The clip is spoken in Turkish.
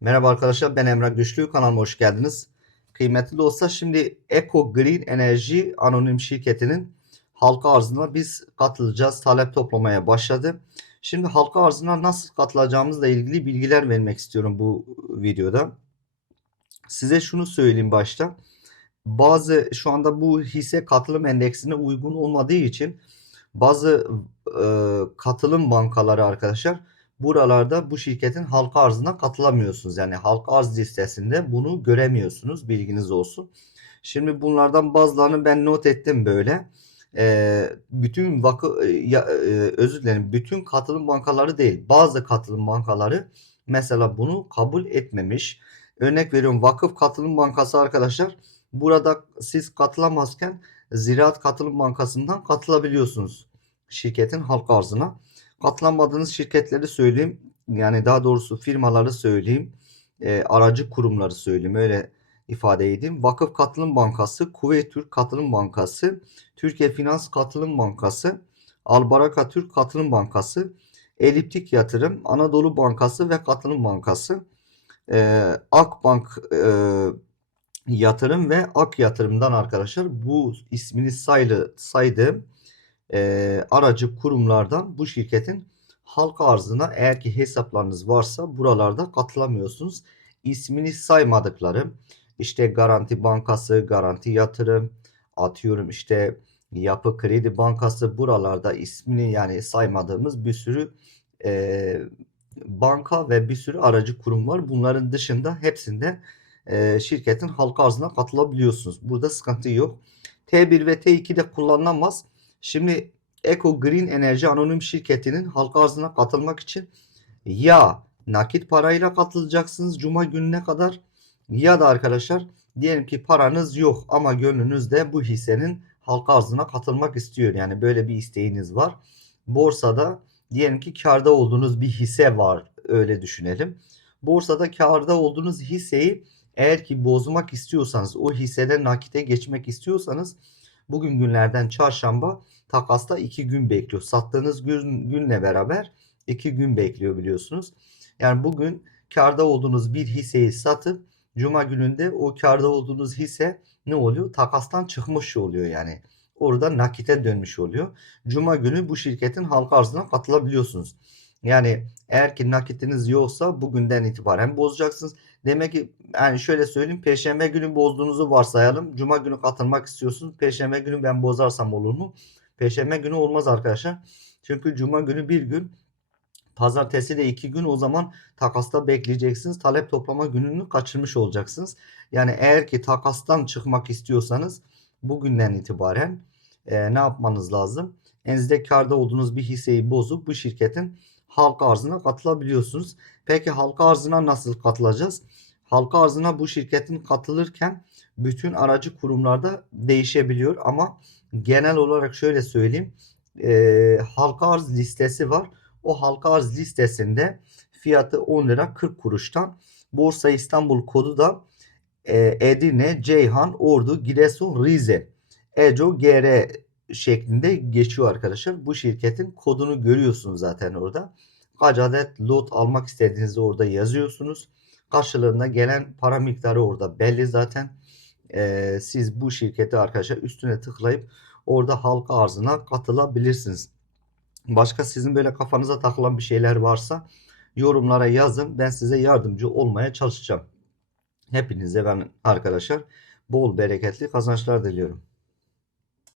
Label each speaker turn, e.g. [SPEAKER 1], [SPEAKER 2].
[SPEAKER 1] Merhaba arkadaşlar ben Emrah Güçlü kanalıma hoş geldiniz. Kıymetli dostlar şimdi Eco Green Enerji Anonim Şirketi'nin halka arzına biz katılacağız. Talep toplamaya başladı. Şimdi halka arzına nasıl katılacağımızla ilgili bilgiler vermek istiyorum bu videoda. Size şunu söyleyeyim başta. Bazı şu anda bu hisse katılım endeksine uygun olmadığı için bazı e, katılım bankaları arkadaşlar buralarda bu şirketin halka arzına katılamıyorsunuz. Yani halka arz listesinde bunu göremiyorsunuz. Bilginiz olsun. Şimdi bunlardan bazılarını ben not ettim böyle. Ee, bütün vakı e, ya, e, özür dilerim. Bütün katılım bankaları değil. Bazı katılım bankaları mesela bunu kabul etmemiş. Örnek veriyorum Vakıf Katılım Bankası arkadaşlar. Burada siz katılamazken Ziraat Katılım Bankası'ndan katılabiliyorsunuz şirketin halka arzına. Katılamadığınız şirketleri söyleyeyim. Yani daha doğrusu firmaları söyleyeyim. E, aracı kurumları söyleyeyim. Öyle ifade edeyim. Vakıf Katılım Bankası, Kuveyt Türk Katılım Bankası, Türkiye Finans Katılım Bankası, Albaraka Türk Katılım Bankası, Eliptik Yatırım, Anadolu Bankası ve Katılım Bankası, e, Akbank e, Yatırım ve Ak Yatırım'dan arkadaşlar bu ismini saylı, saydığım e, aracı kurumlardan bu şirketin halka arzına eğer ki hesaplarınız varsa buralarda katılamıyorsunuz. İsmini saymadıkları işte Garanti Bankası, Garanti Yatırım, atıyorum işte Yapı Kredi Bankası buralarda ismini yani saymadığımız bir sürü e, banka ve bir sürü aracı kurum var. Bunların dışında hepsinde e, şirketin halka arzına katılabiliyorsunuz. Burada sıkıntı yok. T1 ve T2 de kullanılamaz. Şimdi Eco Green Enerji Anonim Şirketi'nin halka arzına katılmak için ya nakit parayla katılacaksınız Cuma gününe kadar ya da arkadaşlar diyelim ki paranız yok ama gönlünüzde bu hissenin halka arzına katılmak istiyor. Yani böyle bir isteğiniz var. Borsada diyelim ki karda olduğunuz bir hisse var öyle düşünelim. Borsada karda olduğunuz hisseyi eğer ki bozmak istiyorsanız o hisseden nakite geçmek istiyorsanız bugün günlerden çarşamba takasta 2 gün bekliyor. Sattığınız gün, günle beraber 2 gün bekliyor biliyorsunuz. Yani bugün karda olduğunuz bir hisseyi satıp cuma gününde o karda olduğunuz hisse ne oluyor? Takastan çıkmış oluyor yani. Orada nakite dönmüş oluyor. Cuma günü bu şirketin halka arzına katılabiliyorsunuz. Yani eğer ki nakitiniz yoksa bugünden itibaren bozacaksınız. Demek ki yani şöyle söyleyeyim. Perşembe günü bozduğunuzu varsayalım. Cuma günü katılmak istiyorsunuz. Perşembe günü ben bozarsam olur mu? Perşembe günü olmaz arkadaşlar. Çünkü cuma günü bir gün. Pazartesi de iki gün o zaman takasta bekleyeceksiniz. Talep toplama gününü kaçırmış olacaksınız. Yani eğer ki takastan çıkmak istiyorsanız bugünden itibaren e, ne yapmanız lazım? Elinizde karda olduğunuz bir hisseyi bozup bu şirketin halka arzına katılabiliyorsunuz. Peki halka arzına nasıl katılacağız? Halka arzına bu şirketin katılırken bütün aracı kurumlarda değişebiliyor ama genel olarak şöyle söyleyeyim. E, halka arz listesi var. O halka arz listesinde fiyatı 10 lira 40 kuruştan. Borsa İstanbul kodu da e, Edirne, Ceyhan, Ordu, Giresun, Rize. ECO GR şeklinde geçiyor arkadaşlar. Bu şirketin kodunu görüyorsunuz zaten orada. Kaç adet lot almak istediğinizde orada yazıyorsunuz. Karşılığında gelen para miktarı orada belli zaten. Ee, siz bu şirketi arkadaşlar üstüne tıklayıp orada halka arzına katılabilirsiniz. Başka sizin böyle kafanıza takılan bir şeyler varsa yorumlara yazın. Ben size yardımcı olmaya çalışacağım. Hepinize ben arkadaşlar bol bereketli kazançlar diliyorum.